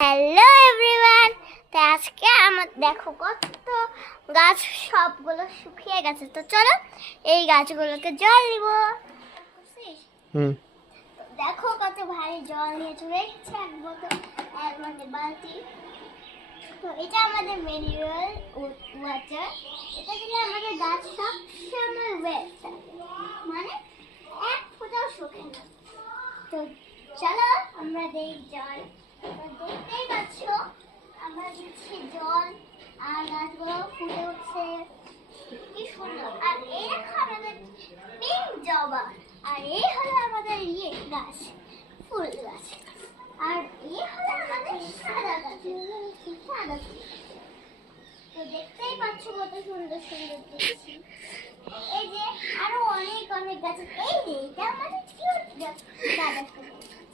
Hello everyone, তো আজকে আমার দেখো কত গাছ, সবগুলো শুকিয়ে গেছে। তো চলো এই গাছগুলোকে জল দিব। দেখো কত ভারী জল নিয়ে চলে এসেছে এক বোতল, মানে বালতি। তো এটা আমাদের মিনারেল ওয়াটার। এটা দিলে আমাদের গাছ সব সময় ওয়েট থাকে, মানে এক ফোঁটাও শুকায় না। তো চলো আমরা দেই জল। দেখতেই পাচ্ছ আমরা দিচ্ছি জল, আর গাছগুলো ফুটে উঠছে, কি সুন্দর। আর এই দেখো আমাদের পিঙ্ক জবা, আর এই হলো আমাদের গাছ, ফুল গাছ। আর এই হলো আমাদের সাদা গাছ, সাদা ফুল। তো দেখতেই পাচ্ছ কত সুন্দর সুন্দর দেখছি। এই যে আরো অনেক অনেক গাছ। এই যে এটা আমাদের কিউট গাছ, সাদা ফুল গাছ।